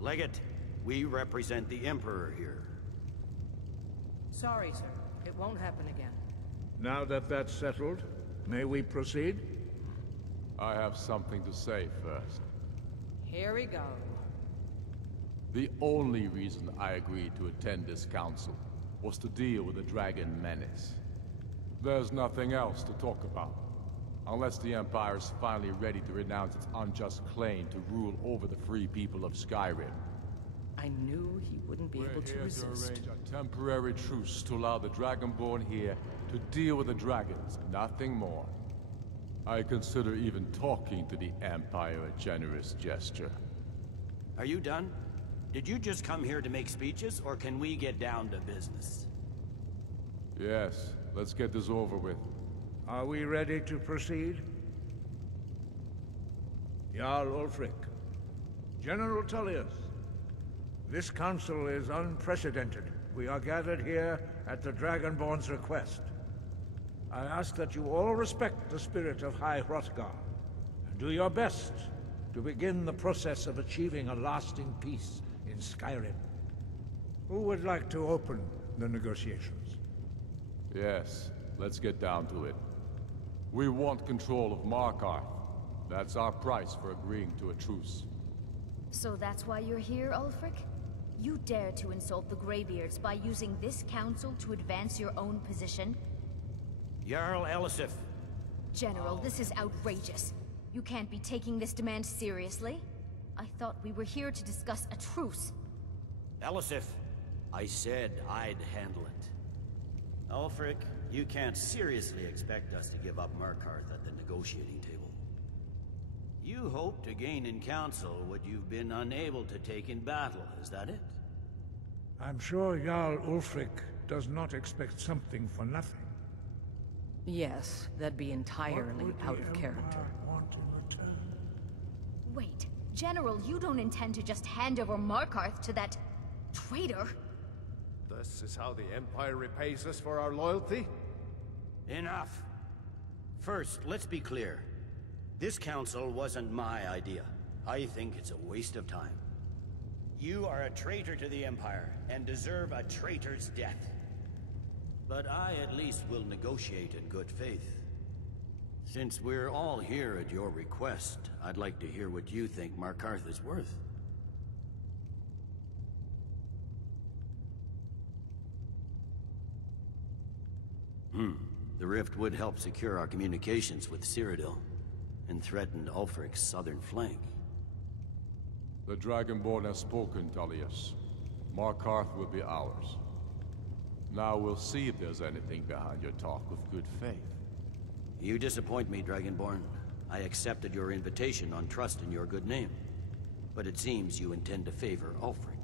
Legate, we represent the Emperor here. Sorry, sir. It won't happen again. Now that that's settled, may we proceed? I have something to say first. Here we go. The only reason I agreed to attend this council was to deal with the Dragon Menace. There's nothing else to talk about. Unless the Empire is finally ready to renounce its unjust claim to rule over the free people of Skyrim. I knew he wouldn't be able to resist. We're here to arrange a temporary truce to allow the Dragonborn here to deal with the dragons, nothing more. I consider even talking to the Empire a generous gesture. Are you done? Did you just come here to make speeches, or can we get down to business? Yes, let's get this over with. Are we ready to proceed? Jarl Ulfric, General Tullius, this council is unprecedented. We are gathered here at the Dragonborn's request. I ask that you all respect the spirit of High Hrothgar, and do your best to begin the process of achieving a lasting peace in Skyrim. Who would like to open the negotiations? Yes, let's get down to it. We want control of Markarth. That's our price for agreeing to a truce. So that's why you're here, Ulfric? You dare to insult the Greybeards by using this council to advance your own position? Jarl Elisif. General, this is outrageous. You can't be taking this demand seriously. I thought we were here to discuss a truce. Elisif, I said I'd handle it. Ulfric, you can't seriously expect us to give up Markarth at the negotiating table. You hope to gain in council what you've been unable to take in battle, is that it? I'm sure Jarl Ulfric does not expect something for nothing. Yes, that'd be entirely out of character. Want in return? Wait, General, you don't intend to just hand over Markarth to that traitor? This is how the Empire repays us for our loyalty? Enough! First, let's be clear. This council wasn't my idea. I think it's a waste of time. You are a traitor to the Empire, and deserve a traitor's death. But I at least will negotiate in good faith. Since we're all here at your request, I'd like to hear what you think Markarth is worth. The rift would help secure our communications with Cyrodiil, and threatened Ulfric's southern flank. The Dragonborn has spoken, Tullius. Markarth will be ours. Now we'll see if there's anything behind your talk with good faith. You disappoint me, Dragonborn. I accepted your invitation on trust in your good name. But it seems you intend to favor Ulfric.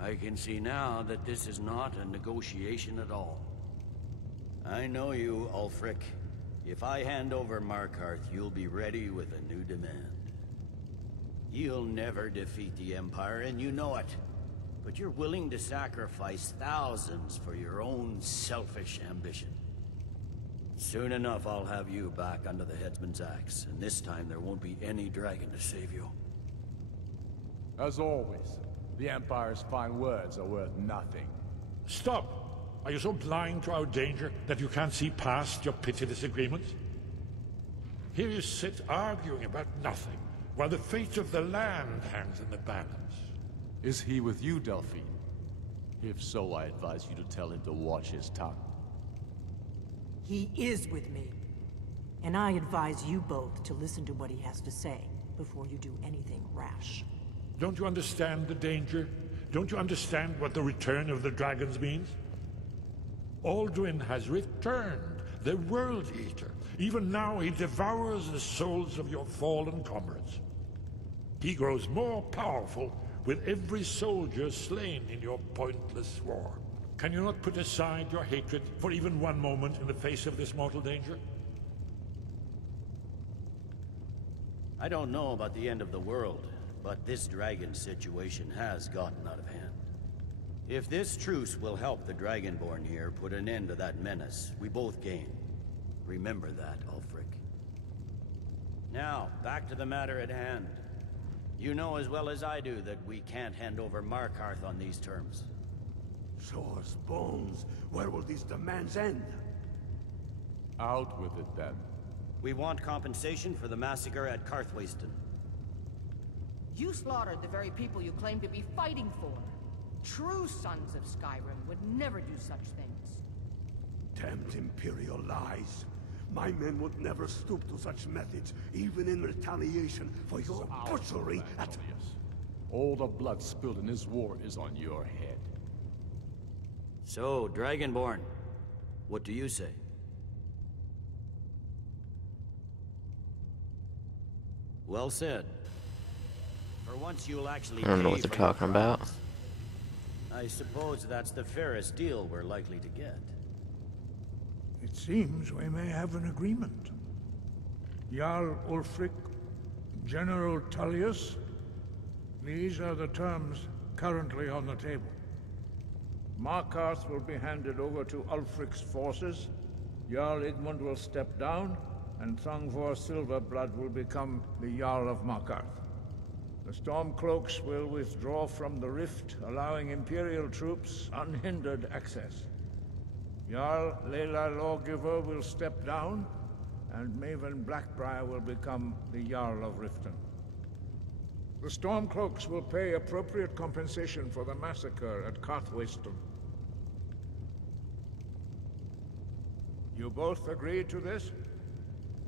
I can see now that this is not a negotiation at all. I know you, Ulfric. If I hand over Markarth, you'll be ready with a new demand. You'll never defeat the Empire, and you know it. But you're willing to sacrifice thousands for your own selfish ambition. Soon enough, I'll have you back under the headsman's axe, and this time there won't be any dragon to save you. As always, the Empire's fine words are worth nothing. Stop! Are you so blind to our danger that you can't see past your petty disagreements? Here you sit arguing about nothing, while the fate of the land hangs in the balance. Is he with you, Delphine? If so, I advise you to tell him to watch his tongue. He is with me. And I advise you both to listen to what he has to say before you do anything rash. Don't you understand the danger? Don't you understand what the return of the dragons means? Aldrin has returned, the World Eater. Even now he devours the souls of your fallen comrades. He grows more powerful with every soldier slain in your pointless war. Can you not put aside your hatred for even one moment in the face of this mortal danger? I don't know about the end of the world, but this dragon situation has gotten out of hand. If this truce will help the Dragonborn here put an end to that menace, we both gain. Remember that, Ulfric. Now, back to the matter at hand. You know as well as I do that we can't hand over Markarth on these terms. Swords, bones, where will these demands end? Out with it, then. We want compensation for the massacre at Karthwasten. You slaughtered the very people you claim to be fighting for. True sons of Skyrim would never do such things. Damned Imperial lies. My men would never stoop to such methods, even in retaliation for your butchery at... All the blood spilled in this war is on your head. So, Dragonborn, what do you say? Well said. For once you'll actually I don't know pay what they're for your talking about. crimes. I suppose that's the fairest deal we're likely to get. It seems we may have an agreement. Jarl Ulfric, General Tullius, these are the terms currently on the table. Markarth will be handed over to Ulfric's forces, Jarl Igmund will step down, and Thongvor Silverblood will become the Jarl of Markarth. The Stormcloaks will withdraw from the rift, allowing Imperial troops unhindered access. Jarl Lela Lawgiver will step down, and Maven Blackbriar will become the Jarl of Riften. The Stormcloaks will pay appropriate compensation for the massacre at Karthwasten. You both agree to this?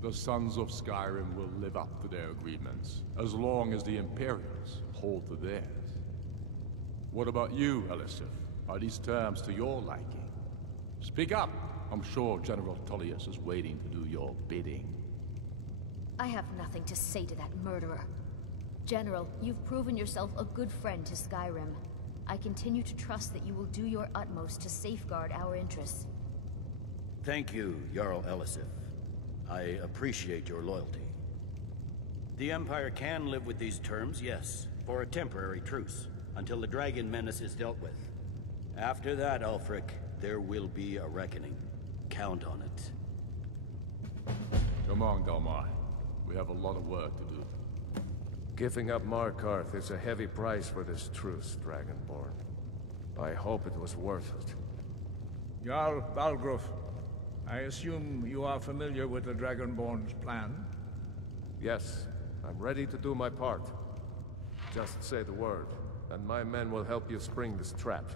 The Sons of Skyrim will live up to their agreements, as long as the Imperials hold to theirs. What about you, Elisif? Are these terms to your liking? Speak up! I'm sure General Tullius is waiting to do your bidding. I have nothing to say to that murderer. General, you've proven yourself a good friend to Skyrim. I continue to trust that you will do your utmost to safeguard our interests. Thank you, Jarl Elisif. I appreciate your loyalty. The Empire can live with these terms, yes, for a temporary truce, until the dragon menace is dealt with. After that, Ulfric, there will be a reckoning. Count on it. Come on, Dalmar. We have a lot of work to do. Giving up Markarth is a heavy price for this truce, Dragonborn. I hope it was worth it. Jarl Balgruuf, I assume you are familiar with the Dragonborn's plan? Yes, I'm ready to do my part. Just say the word, and my men will help you spring this trap.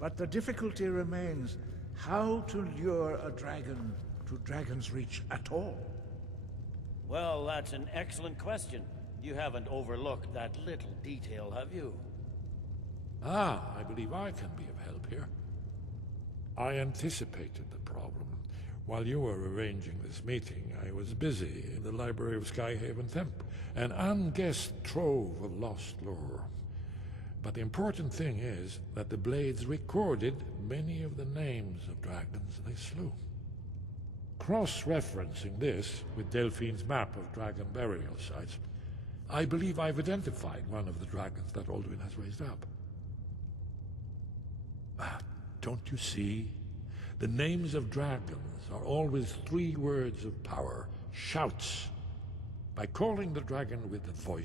But the difficulty remains how to lure a dragon to Dragon's Reach at all. Well, that's an excellent question. You haven't overlooked that little detail, have you? Ah, I believe I can be of help here. I anticipated the problem. While you were arranging this meeting, I was busy in the library of Skyhaven Temple, an unguessed trove of lost lore. But the important thing is that the Blades recorded many of the names of dragons they slew. Cross-referencing this with Delphine's map of dragon burial sites, I believe I've identified one of the dragons that Alduin has raised up. Don't you see? The names of dragons are always 3 words of power, shouts. By calling the dragon with a voice,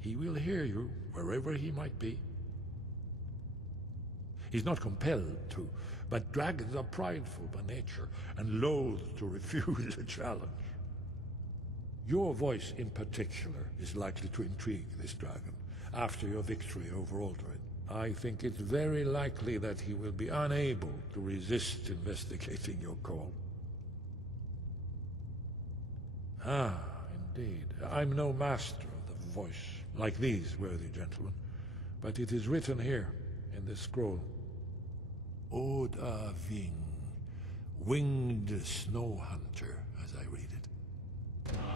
he will hear you wherever he might be. He's not compelled to, but dragons are prideful by nature and loath to refuse a challenge. Your voice in particular is likely to intrigue this dragon after your victory over Alduin. I think it's very likely that he will be unable to resist investigating your call. Ah, indeed. I'm no master of the voice, like these worthy gentlemen, but it is written here in this scroll. Oda Ving, winged snow hunter, as I read it.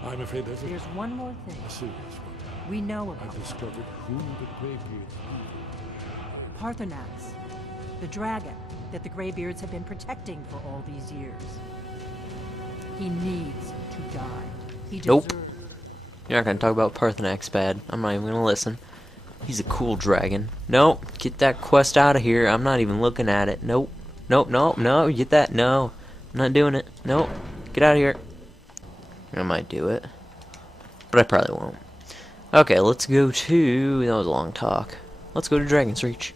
I'm afraid there's one more thing. a serious one. We know about I've discovered who the Greybeards are. Parthenax, the dragon that the Greybeards have been protecting for all these years. He needs to die. He Nope. deserves... You're not gonna talk about Parthenax bad. I'm not even gonna listen. He's a cool dragon. Nope. Get that quest out of here. I'm not even looking at it. Nope. Nope, nope, no. Get that. No. I'm not doing it. Nope. Get out of here. I might do it. But I probably won't. Okay, let's go to... That was a long talk. Let's go to Dragon's Reach.